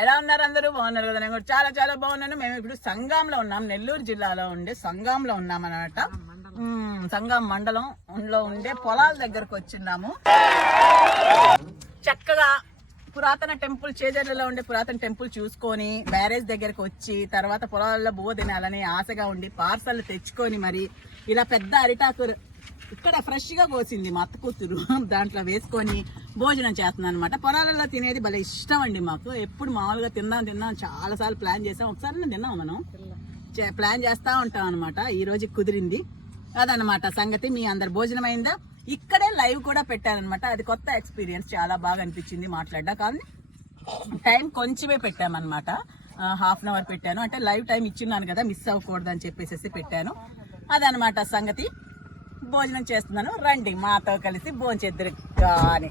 ఎలా ఉన్నారు అందరూ? బాగున్నారు కదా? నేను కూడా చాలా చాలా బాగున్నాను. మేము ఇప్పుడు సంగంలో ఉన్నాం, నెల్లూరు జిల్లాలో ఉండే సంగంలో ఉన్నాం అన్నమాట. సంగం మండలంలో ఉండే పొలాల దగ్గరకు వచ్చిన్నాము. చక్కగా పురాతన టెంపుల్, చేజర్లలో ఉండే పురాతన టెంపుల్ చూసుకొని బ్యారేజ్ దగ్గరకు వచ్చి తర్వాత పొలాల్లో బువ్వ తినాలని ఆశగా ఉండి పార్సల్ తెచ్చుకొని మరి ఇలా పెద్ద అరిటాకు ఇక్కడ ఫ్రెష్ గా కోసింది మా అత్త కూతురు, దాంట్లో వేసుకొని భోజనం చేస్తున్నాను అనమాట. పొలాలలో తినేది భలే ఇష్టం అండి మాకు. ఎప్పుడు మామూలుగా తిందాం చాలా సార్లు ప్లాన్ చేసాం. ఒకసారి తిన్నాం, మనం ప్లాన్ చేస్తా ఉంటాం అనమాట. ఈ రోజు కుదిరింది. అదనమాట సంగతి. మీ అందరు భోజనం అయిందా? ఇక్కడే లైవ్ కూడా పెట్టారనమాట. అది కొత్త ఎక్స్పీరియన్స్, చాలా బాగా అనిపించింది మాట్లాడ్డా. కానీ టైం కొంచెమే పెట్టామన్నమాట, హాఫ్ అన్ అవర్ పెట్టాను. అంటే లైవ్ టైం ఇచ్చిన్నాను కదా, మిస్ అవ్వకూడదు అని చెప్పేసి పెట్టాను. అదనమాట సంగతి. భోజనం చేస్తున్నాను, రండి మాతో కలిసి భోంచేద్దరు కానీ.